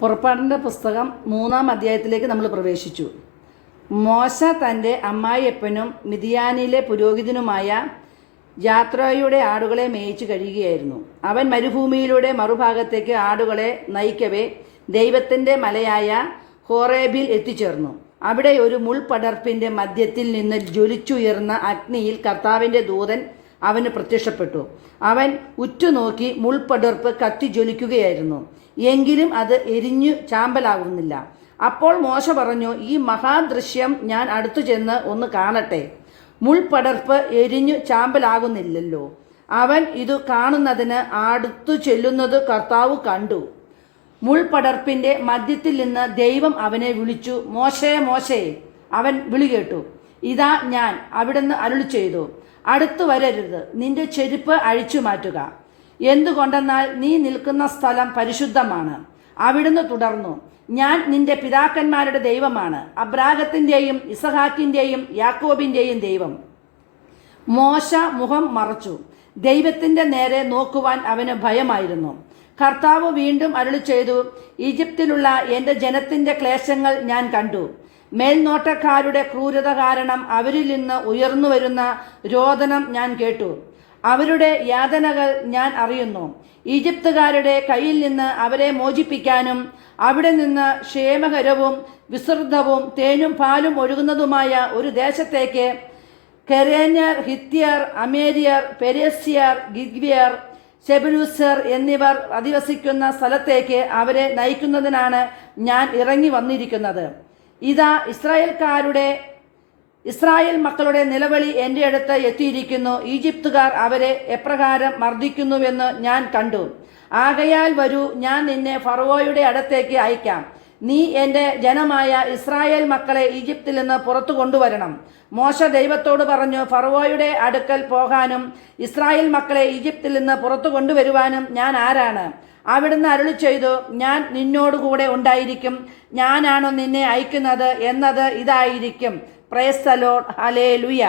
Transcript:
പുറപ്പാടിൻ്റെ പുസ്തകം 3-ാം അധ്യായത്തിലേക്ക് നമ്മൾ പ്രവേശിച്ചു. മോശ തൻ്റെ അമ്മായിയപ്പനും മിദിയാനിലെ പുരോഹിതനുമായ യാത്രായുടെ ആടുകളെ മേയിച്ചു കഴിയുകയായിരുന്നു. അവൻ മരുഭൂമിയിലൂടെ മറുഭാഗത്തേക്ക് ആടുകളെ നയിക്കവേ ദൈവത്തിൻ്റെ മലയായ ഹോറേബിൽ എത്തിച്ചേർന്നു. അവിടെ ഒരു മുൾപടർപ്പിൻ്റെ മധ്യത്തിൽ നിന്ന് ജ്വലിച്ചുയർന്ന അഗ്നിയിൽ കർത്താവിൻ്റെ ദൂതൻ അവന് പ്രത്യക്ഷപ്പെട്ടു. അവൻ ഉറ്റുനോക്കി മുൾപടർപ്പ് കത്തി ജ്വലിക്കുകയായിരുന്നു, എങ്കിലും അത് എരിഞ്ഞു ചാമ്പലാകുന്നില്ല. അപ്പോൾ മോശ പറഞ്ഞു, ഈ മഹാദൃശ്യം ഞാൻ അടുത്തു ചെന്ന് ഒന്ന് കാണട്ടെ. മുൾപടർപ്പ് എരിഞ്ഞു ചാമ്പലാകുന്നില്ലല്ലോ. അവൻ ഇതു കാണുന്നതിന് അടുത്തു ചെല്ലുന്നത് കർത്താവ് കണ്ടു. മുൾപടർപ്പിൻ്റെ മധ്യത്തിൽ നിന്ന് ദൈവം അവനെ വിളിച്ചു, മോശേ മോശേ. അവൻ വിളി കേട്ടു, ഇതാ ഞാൻ. അവിടുന്ന് അരുളി ചെയ്തു, അടുത്തു വരരുത്, നിന്റെ ചെരുപ്പ് അഴിച്ചു മാറ്റുക. എന്തുകൊണ്ടെന്നാൽ നീ നിൽക്കുന്ന സ്ഥലം പരിശുദ്ധമാണ്. അവിടുന്ന് തുടർന്നു, ഞാൻ നിന്റെ പിതാക്കന്മാരുടെ ദൈവമാണ്, അബ്രാഹത്തിൻ്റെയും ഇസഹാക്കിൻ്റെയും യാക്കോബിൻ്റെയും ദൈവം. മോശ മുഖം മറച്ചു. ദൈവത്തിൻ്റെ നേരെ നോക്കുവാൻ അവന് ഭയമായിരുന്നു. കർത്താവ് വീണ്ടും അരുളി ചെയ്തു, ഈജിപ്തിലുള്ള എൻ്റെ ജനത്തിൻ്റെ ക്ലേശങ്ങൾ ഞാൻ കണ്ടു. മേൽനോട്ടക്കാരുടെ ക്രൂരത കാരണം അവരിൽ നിന്ന് ഉയർന്നു വരുന്ന രോദനം ഞാൻ കേട്ടു. അവരുടെ യാതനകൾ ഞാൻ അറിയുന്നു. ഈജിപ്തുകാരുടെ കയ്യിൽ നിന്ന് അവരെ മോചിപ്പിക്കാനും അവിടെ നിന്ന് ക്ഷേമകരവും വിസ്തൃതവും തേനും പാലും ഒഴുകുന്നതുമായ ഒരു ദേശത്തേക്ക് കെരേന്യർ, ഹിത്യർ, അമേരിയർ, പെരിസ്യർ, ഗിഗ്വ്യർ, ശെബൂലൂസ്യർ എന്നിവർ അധിവസിക്കുന്ന സ്ഥലത്തേക്ക് അവരെ നയിക്കുന്നതിനാണ് ഞാൻ ഇറങ്ങി വന്നിരിക്കുന്നത്. ഇതാ ഇസ്രായേൽ മക്കളുടെ നിലവിളി എൻ്റെ അടുത്ത് എത്തിയിരിക്കുന്നു. ഈജിപ്തുകാർ അവരെ എപ്രകാരം മർദ്ദിക്കുന്നുവെന്ന് ഞാൻ കണ്ടു. ആകയാൽ വരൂ, ഞാൻ നിന്നെ ഫറവോയുടെ അടുത്തേക്ക് അയക്കാം. നീ എൻ്റെ ജനമായ ഇസ്രായേൽ മക്കളെ ഈജിപ്തിൽ നിന്ന് പുറത്തു കൊണ്ടുവരണം. മോശ ദൈവത്തോട് പറഞ്ഞു, ഫറവോയുടെ അടുക്കൽ പോകാനും ഇസ്രായേൽ മക്കളെ ഈജിപ്തിൽ നിന്ന് പുറത്തു കൊണ്ടുവരുവാനും ഞാൻ ആരാണ്? അവിടുന്ന് അരുളി ചെയ്തു, ഞാൻ നിന്നോടുകൂടെ ഉണ്ടായിരിക്കും. ഞാനാണോ നിന്നെ അയക്കുന്നത് എന്നത് ഇതായിരിക്കും. Praise the Lord. ഹല്ലേലൂയ.